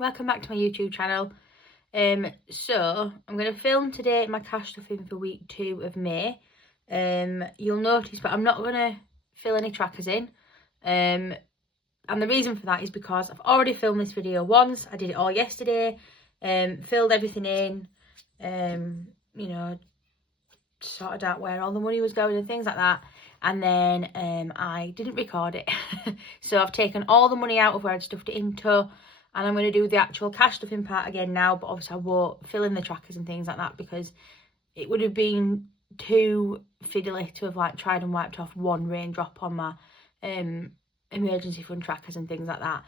welcome back to my YouTube channel. So I'm going to film today my cash stuffing for week 2 of May. You'll notice, but I'm not going to fill any trackers in. And the reason for that is because I've already filmed this video once. I did it all yesterday, filled everything in, you know, sorted out where all the money was going and things like that. And then I didn't record it. So I've taken all the money out of where I'd stuffed it into, and I'm going to do the actual cash stuffing part again now, but obviously I won't fill in the trackers and things like that because it would have been too fiddly to have like tried and wiped off one raindrop on my emergency fund trackers and things like that.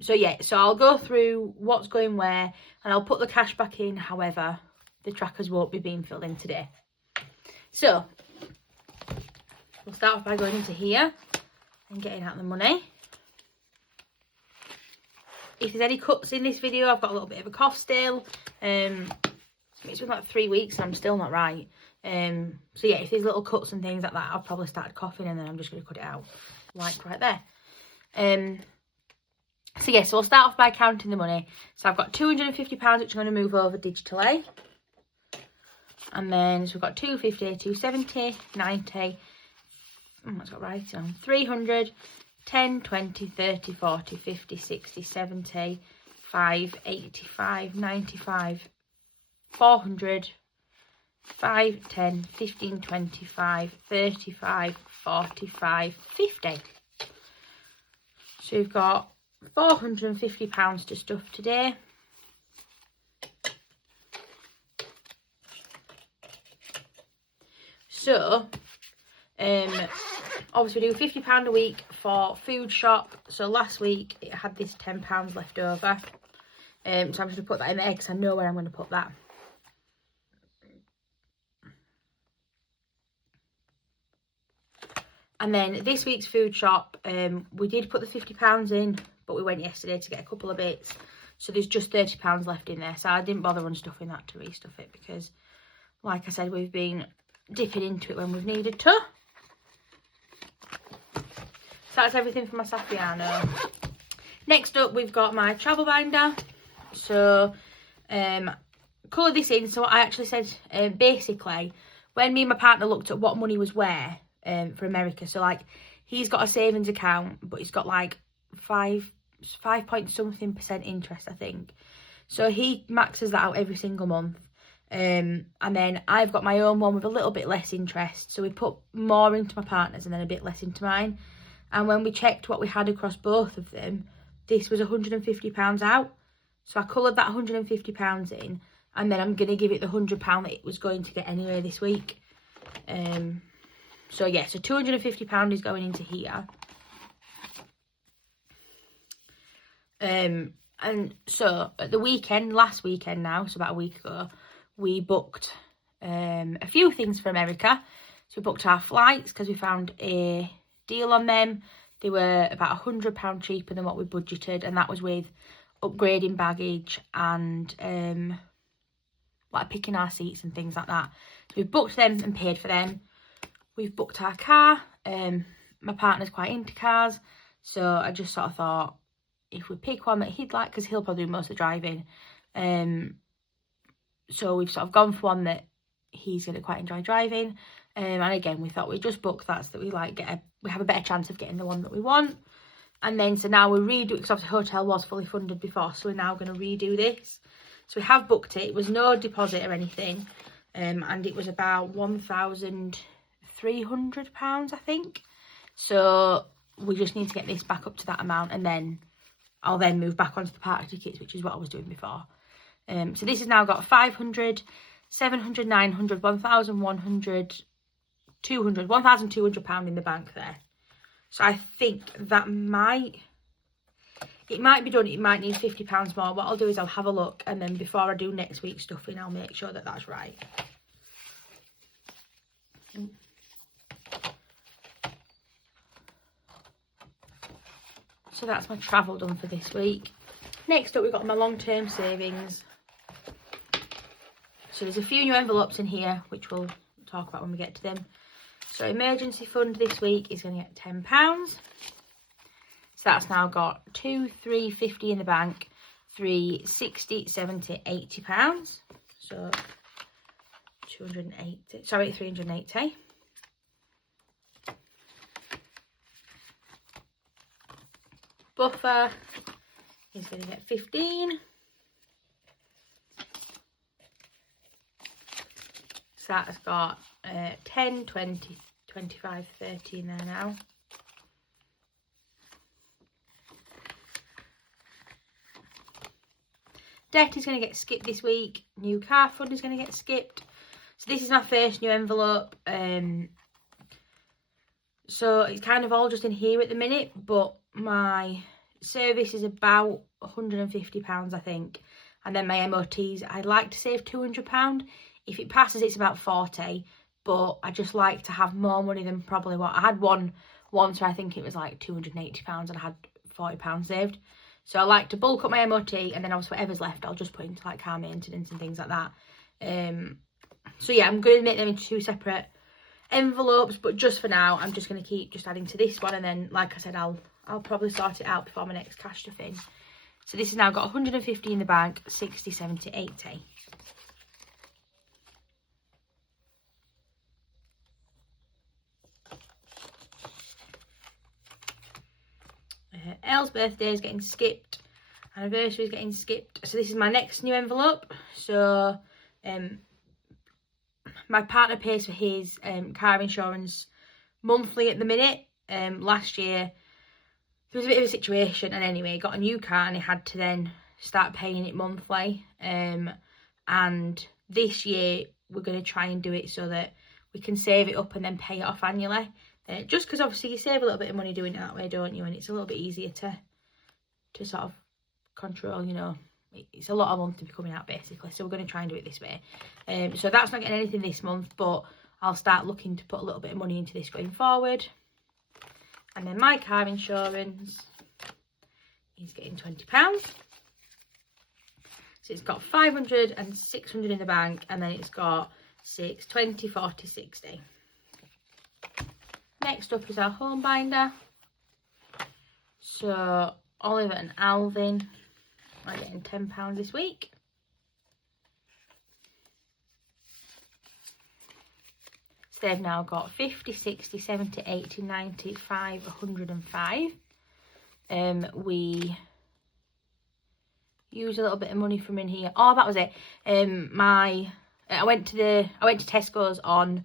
So I'll go through what's going where and I'll put the cash back in. However, the trackers won't be being filled in today. So we'll start off by going into here and getting out the money. If there's any cuts in this video, I've got a little bit of a cough still. It's been like 3 weeks and I'm still not right. So yeah, if there's little cuts and things like that, I've probably started coughing and then I'm just going to cut it out, like right there. So yeah, so we'll start off by counting the money. So I've got £250, which I'm going to move over digitally. And then, so we've got 250, 270, 90, that's got right on, 300, 10, 20, 30, 40, 50, 60, 70, 5, 85, 95, 400, 5, 10, 15, 25, 35, 45, 50. So we've got £450 to stuff today. So, obviously we do £50 a week for food shop. So last week it had this £10 left over. So I'm just going to put that in there because I know where I'm going to put that. And then this week's food shop, we did put the £50 in, but we went yesterday to get a couple of bits. So there's just £30 left in there. So I didn't bother unstuffing that to restuff it because, like I said, we've been dipping into it when we've needed to. So that's everything for my Saffiano. Next up, we've got my travel binder. So, colour this in. So I actually said, basically, when me and my partner looked at what money was where for America. So, like, he's got a savings account, but he's got, like, 5 point something % interest, I think. So he maxes that out every single month. And then I've got my own one with a little bit less interest. So we put more into my partner's and then a bit less into mine. And when we checked what we had across both of them, this was £150 out. So I coloured that £150 in, and then I'm going to give it the £100 that it was going to get anyway this week. So yeah, so £250 is going into here. And so at the weekend, last weekend now, so about a week ago, we booked a few things for America. So we booked our flights because we found a deal on them. They were about £100 cheaper than what we budgeted, and that was with upgrading baggage and like picking our seats and things like that. So we've booked them and paid for them. We've booked our car. My partner's quite into cars, so I just sort of thought if we pick one that he'd like, because he'll probably do most of the driving. So we've sort of gone for one that he's going to quite enjoy driving. And again, we thought we'd just book that so that we have a better chance of getting the one that we want. And then, so now we're redoing, because obviously the hotel was fully funded before, so we're now going to redo this. So we have booked it. It was no deposit or anything. And it was about £1,300, I think. So we just need to get this back up to that amount, and then I'll then move back onto the party tickets, which is what I was doing before. So this has now got 500, 700, 900, 1,100, 200, £1,200 in the bank there. So I think that it might be done. It might need £50 more. What I'll do is I'll have a look, and then before I do next week's stuffing, I'll make sure that that's right. So that's my travel done for this week. Next up, we've got my long-term savings. So there's a few new envelopes in here, which we'll talk about when we get to them. So emergency fund this week is going to get £10. So that's now got £2,350 in the bank, £60, £70, £80. So 280, sorry, 380. Buffer is going to get 15. So that's got 10, 20, 25, 30 in there now. Debt is going to get skipped this week. New car fund is going to get skipped. So this is my first new envelope. So it's kind of all just in here at the minute, but my service is about £150, I think. And then my MOTs, I'd like to save £200. If it passes, it's about 40, but I just like to have more money than probably what I had one once where I think it was like £280 and I had £40 saved. So I like to bulk up my MOT, and then obviously whatever's left I'll just put into like car maintenance and things like that. So yeah, I'm going to make them into 2 separate envelopes, but just for now I'm just going to keep just adding to this one, and then like I said, I'll probably sort it out before my next cash stuff in. So this has now got 150 in the bank, 60, 70, 80. Elle's birthday is getting skipped, anniversary is getting skipped. So this is my next new envelope. So my partner pays for his car insurance monthly at the minute. Last year there was a bit of a situation, and anyway he got a new car and he had to then start paying it monthly. And this year we're going to try and do it so that we can save it up and then pay it off annually. Just because obviously you save a little bit of money doing it that way, don't you? And it's a little bit easier to sort of control, you know. It's a lot of month to be coming out basically, so we're going to try and do it this way. So that's not getting anything this month, but I'll start looking to put a little bit of money into this going forward. And then my car insurance is getting £20. So it's got 500 and 600 in the bank, and then it's got 6, 20, 40, 60. Next up is our home binder. So Oliver and Alvin are getting £10 this week. So they've now got 50, 60, 70, 80, 95, 105. We use a little bit of money from in here. Oh, that was it. I went to Tesco's on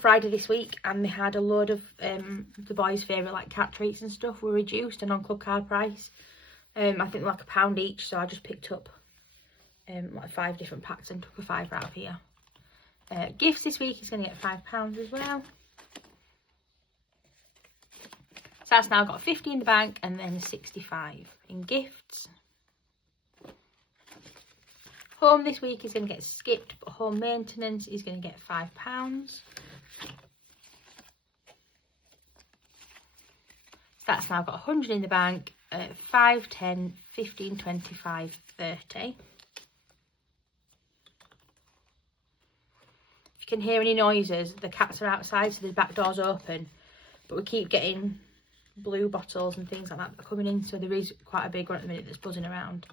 Friday this week, and they had a load of the boys' favourite like cat treats and stuff were reduced and on club card price. I think like £1 each, so I just picked up like 5 different packs and took a £5 out of here. Gifts this week is going to get £5 as well. So that's now got 50 in the bank and then 65 in gifts. Home this week is going to get skipped, but home maintenance is going to get £5. So that's now got 100 in the bank, 5, 10, 15, 25, 30. If you can hear any noises, the cats are outside, so the back door's open, but we keep getting blue bottles and things like that coming in, so there is quite a big one at the minute that's buzzing around.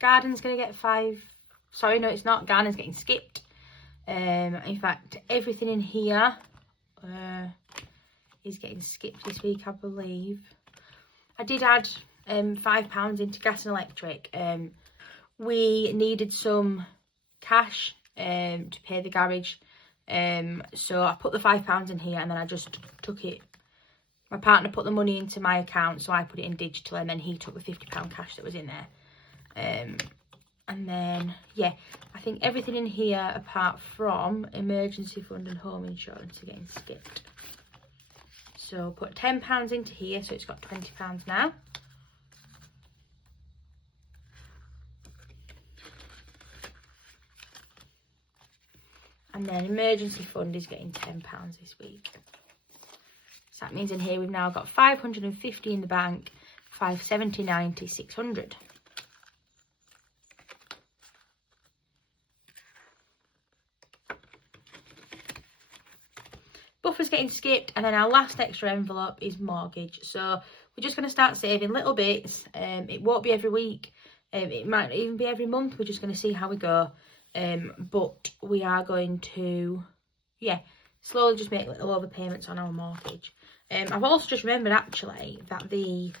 Garden's going to get 5. Sorry, no it's not. Garden's getting skipped. In fact, everything in here is getting skipped this week, I believe. I did add £5 into gas and electric. We needed some cash to pay the garage. So I put the £5 in here, and then I just took it. My partner put the money into my account, so I put it in digital, and then he took the £50 cash that was in there. And then, yeah, I think everything in here apart from emergency fund and home insurance are getting skipped. So put £10 into here, so it's got £20 now. And then emergency fund is getting £10 this week. So that means in here we've now got 550 in the bank, 570, 90, 600. Buffer's getting skipped, and then our last extra envelope is mortgage. So we're just going to start saving little bits. It won't be every week. It might even be every month. We're just going to see how we go. But we are going to, yeah, slowly just make little overpayments on our mortgage. I've also just remembered actually that the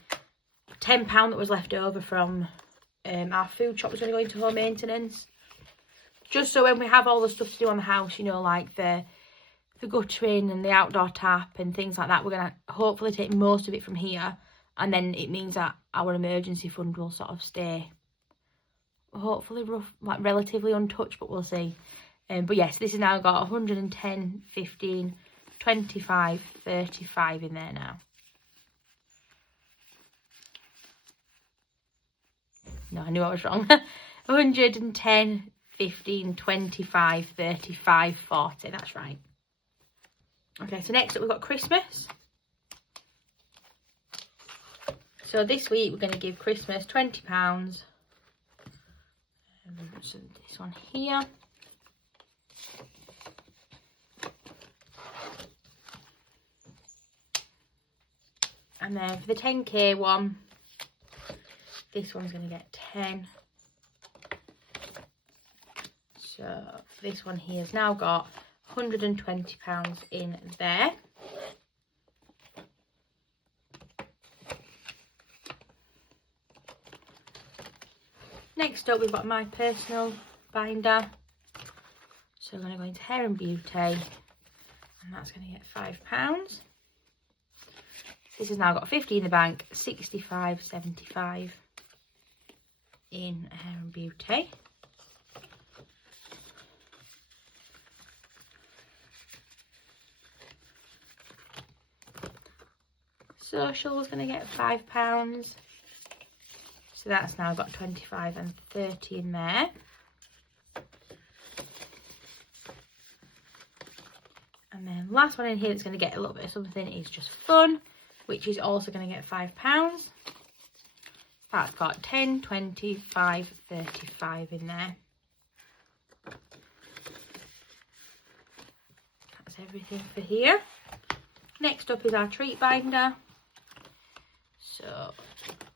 £10 that was left over from our food shop was going to go into home maintenance. Just so when we have all the stuff to do on the house, you know, like the guttering and the outdoor tap and things like that, we're going to hopefully take most of it from here. And then it means that our emergency fund will sort of stay, hopefully, relatively untouched, but we'll see. But yes, this has now got 110, 15, 25, 35 in there now. No, I knew I was wrong. 110, 15, 25, 35, 40. That's right. Okay, so next up we've got Christmas. So this week we're going to give Christmas £20. So this one here. And then for the 10k one, this one's going to get 10. So this one here has now got £120 in there. Next up, we've got my personal binder. So I'm going to go into Hair and Beauty, and that's going to get £5. This has now got 50 in the bank, 65.75 in Hair and Beauty. Social was going to get £5. So that's now got 25 and 30 in there. And then last one in here that's going to get a little bit of something is Just Fun, which is also going to get £5. That's got 10, 25, 35 in there. That's everything for here. Next up is our treat binder. So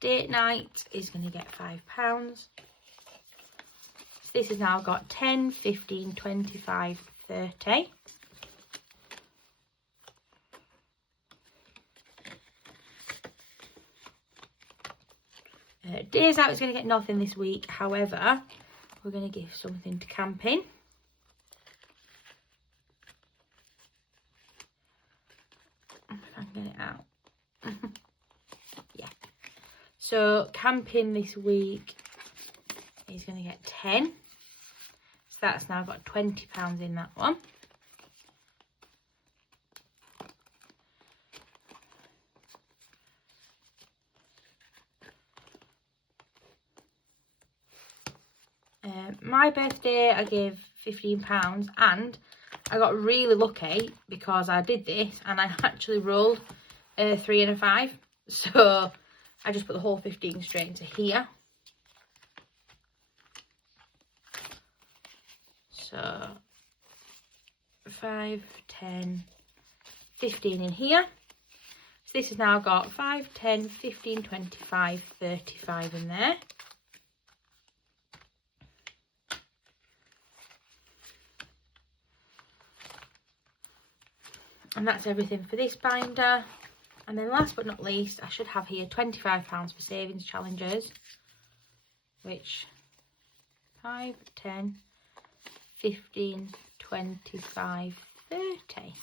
date night is going to get £5. So this has now got 10, 15, 25, 30. Days out is going to get nothing this week. However, we're going to give something to camping. If I can get it out. Yeah. So camping this week is going to get 10. So that's now got £20 in that one. My birthday I gave £15 and I got really lucky because I did this and I actually rolled a 3 and a 5. So I just put the whole 15 straight into here. So 5, 10, 15 in here. So this has now got 5, 10, 15, 25, 35 in there. And that's everything for this binder. And then last but not least, I should have here £25 for savings challenges, which 5, 10, 15, 25, 30.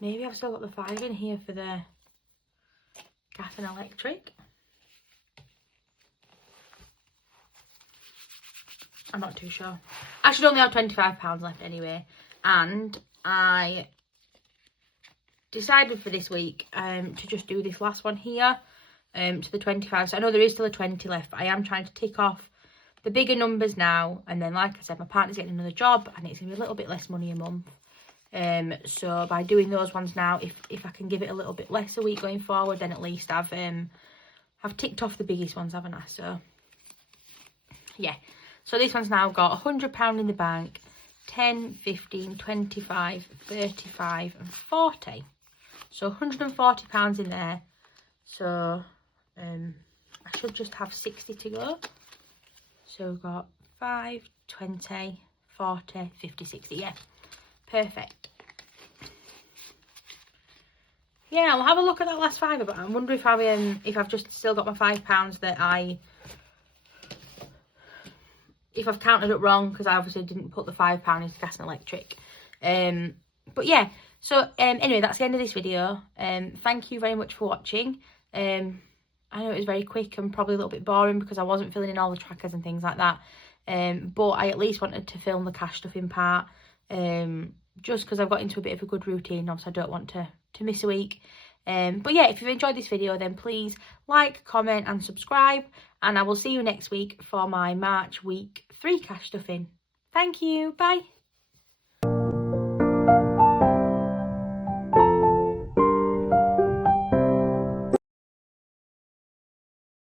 Maybe I've still got the 5 in here for the gas and electric. I'm not too sure. I should only have £25 left anyway. And I decided for this week to just do this last one here to the 25. So I know there is still a 20 left, but I am trying to tick off the bigger numbers now. And then, like I said, my partner's getting another job and it's going to be a little bit less money a month. So by doing those ones now, if I can give it a little bit less a week going forward, then at least I've ticked off the biggest ones, haven't I? So, yeah. So this one's now got £100 in the bank, 10, 15, 25, 35 and 40. So £140 in there. So I should just have 60 to go. So we've got 5, 20, 40, 50, 60. Yeah, perfect. Yeah, I'll have a look at that last fiver, but I wonder if I've just still got my £5 that if I've counted it wrong, because I obviously didn't put the £5 into gas and electric. But yeah, so anyway, that's the end of this video. Thank you very much for watching. I know it was very quick and probably a little bit boring because I wasn't filling in all the trackers and things like that. But I at least wanted to film the cash stuffing part, just because I've got into a bit of a good routine. Obviously, I don't want to miss a week. But yeah, if you've enjoyed this video, then please like, comment and subscribe, and I will see you next week for my March week 3 cash stuffing. Thank you, bye.